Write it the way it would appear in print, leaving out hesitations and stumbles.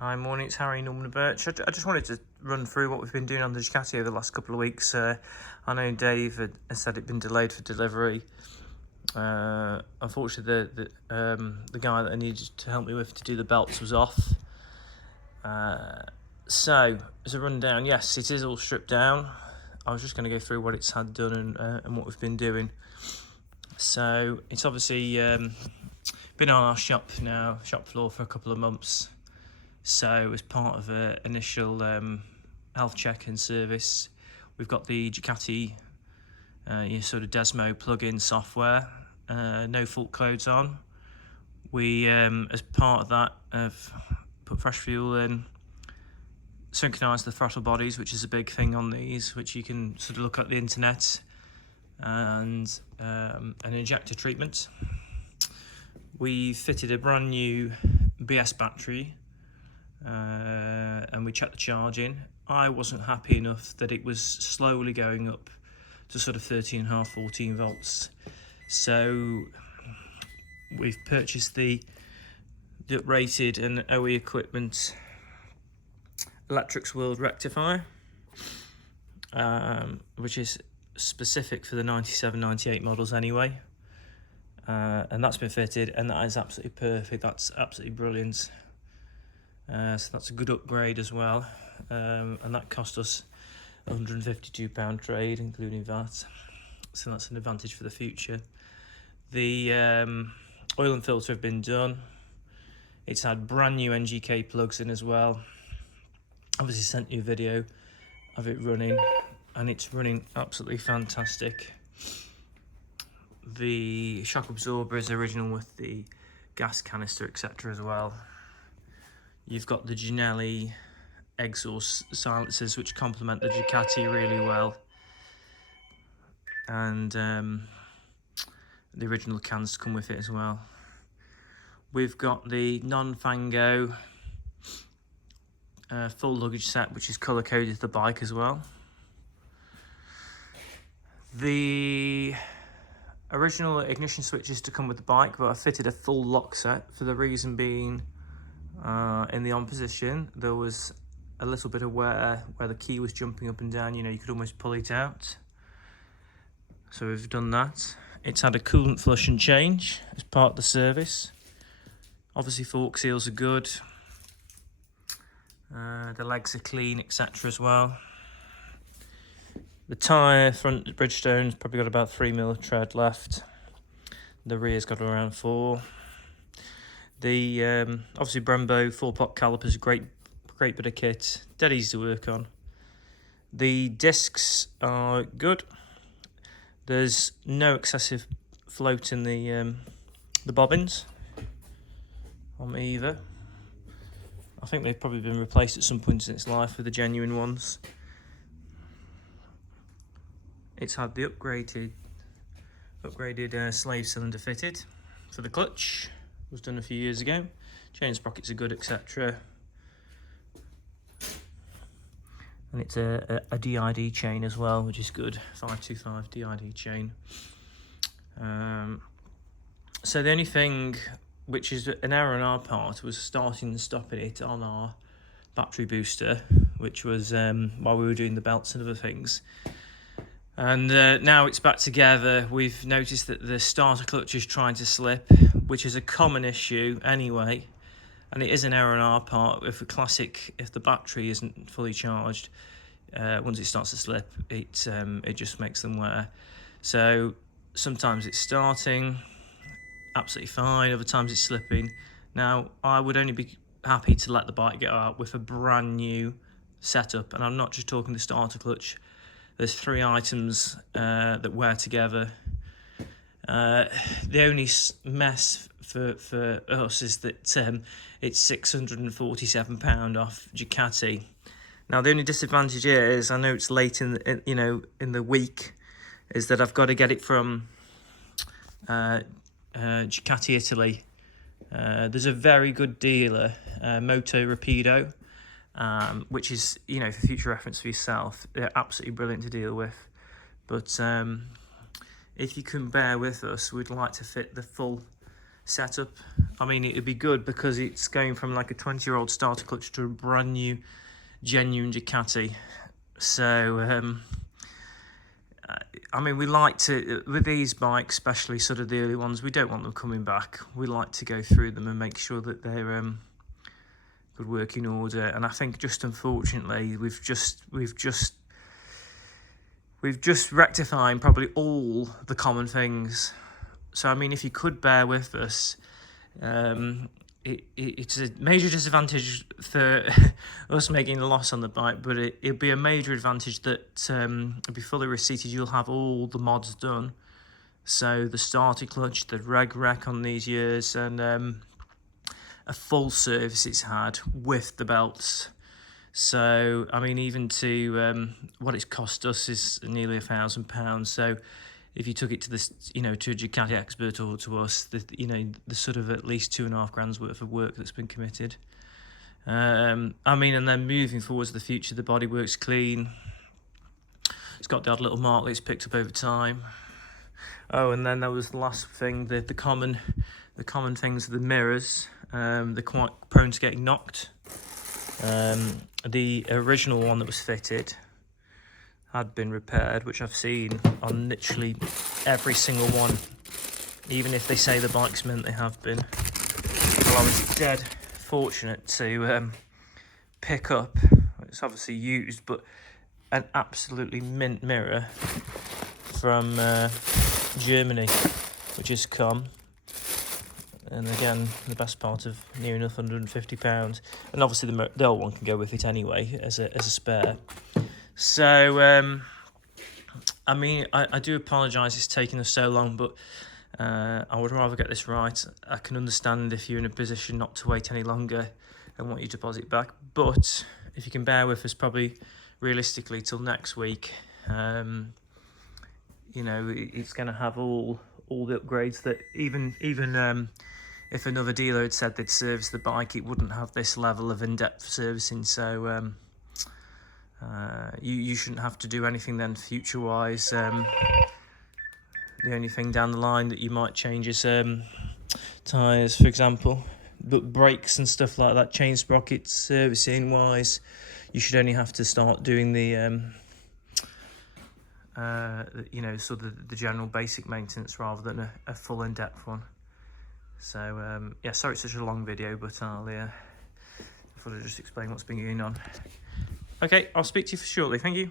Hi, morning, it's Harry Norman Birch. I just wanted to run through what we've been doing on the Ducati over the last couple of weeks. I know Dave had said it'd been delayed for delivery. Unfortunately, the guy that I needed to help me with to do the belts was off. So, as a rundown, yes, it is all stripped down. I was just going to go through what it's had done and what we've been doing. So, it's obviously been on our shop floor for a couple of months. So as part of an initial health check and service, we've got the Ducati your sort of Desmo plug-in software, no fault codes on. We, as part of that, have put fresh fuel in, synchronised the throttle bodies, which is a big thing on these, which you can sort of look at the internet, and an injector treatment. We fitted a brand new BS battery. And we checked the charging. I wasn't happy enough that it was slowly going up to sort of 13.5, 14 volts. So we've purchased the rated and OE equipment Electrics World rectifier, which is specific for the 97, 98 models anyway. And that's been fitted, and that is absolutely perfect. That's absolutely brilliant. So that's a good upgrade as well, and that cost us £152 trade, including VAT. So that's an advantage for the future. The oil and filter have been done. It's had brand new NGK plugs in as well. Obviously sent you a video of it running, and it's running absolutely fantastic. The shock absorber is original with the gas canister, etc. as well. You've got the Ginelli exhaust silencers, which complement the Ducati really well, and the original cans come with it as well. We've got the non-Fango full luggage set, which is colour coded to the bike as well. The original ignition switch is to come with the bike, but I fitted a full lock set for the reason being, in the on position, there was a little bit of wear where the key was jumping up and down. You know, you could almost pull it out. So we've done that. It's had a coolant flush and change as part of the service. Obviously fork seals are good. The legs are clean, etc. as well. The tyre front Bridgestone's probably got about 3mm tread left. The rear's got around 4. The obviously Brembo 4-pot calipers, great bit of kit, dead easy to work on. The discs are good. There's no excessive float in the bobbins on either. I think they've probably been replaced at some point in its life with the genuine ones. It's had the upgraded slave cylinder fitted for the clutch. Was done a few years ago. Chain sprockets are good, etc. And it's a DID chain as well, which is good. 525 DID chain. So the only thing which is an error on our part was starting and stopping it on our battery booster, which was while we were doing the belts and other things. And now it's back together. We've noticed that the starter clutch is trying to slip, which is a common issue anyway, and it is an error on our part. If the battery isn't fully charged, once it starts to slip, it just makes them wear. So sometimes it's starting absolutely fine, other times it's slipping. Now I would only be happy to let the bike get out with a brand new setup, and I'm not just talking the starter clutch. There's 3 items that wear together. The only mess for us is that it's £647 off Ducati. Now the only disadvantage is, I know it's late in the week, is that I've got to get it from Ducati Italy. There's a very good dealer, Moto Rapido, which is, for future reference for yourself, they're absolutely brilliant to deal with. But if you can bear with us, we'd like to fit the full setup. I mean, it'd be good because it's going from like a 20-year-old starter clutch to a brand new, genuine Ducati. So, I mean, we like to, with these bikes, especially sort of the early ones, we don't want them coming back. We like to go through them and make sure that they're good working order. And I think just unfortunately, we've just rectifying probably all the common things. So I mean, if you could bear with us, it's a major disadvantage for us making a loss on the bike, but it'd be a major advantage that it'll be fully receipted. You'll have all the mods done, so the starter clutch, the rec on these years, and a full service it's had with the belts. So I mean, even to what it's cost us is nearly £1,000. So if you took it to this, to a Ducati expert or to us, the sort of at least £2.5 worth of work that's been committed. I mean, and then moving forward to the future, the bodywork's clean. It's got the odd little mark that it's picked up over time. Oh, and then there was the last thing, the common things are the mirrors. They're quite prone to getting knocked. The original one that was fitted had been repaired, which I've seen on literally every single one, even if they say the bike's mint, they have been. Well, I was dead fortunate to pick up, it's obviously used, but an absolutely mint mirror from Germany, which has come. And again, the best part of near enough £150, and obviously the old one can go with it anyway as a spare. So I mean, I do apologise it's taken us so long, but I would rather get this right. I can understand if you're in a position not to wait any longer and want your deposit back, but if you can bear with us, probably realistically till next week, it's going to have all the upgrades that even if another dealer had said they'd service the bike, it wouldn't have this level of in-depth servicing. So you shouldn't have to do anything then future-wise. The only thing down the line that you might change is tyres, for example. But brakes and stuff like that, chain sprockets, servicing-wise, you should only have to start doing the sort of the general basic maintenance rather than a full in-depth one. So yeah, sorry it's such a long video, but I'll thought I'd just explain what's been going on. Okay, I'll speak to you shortly. Thank you.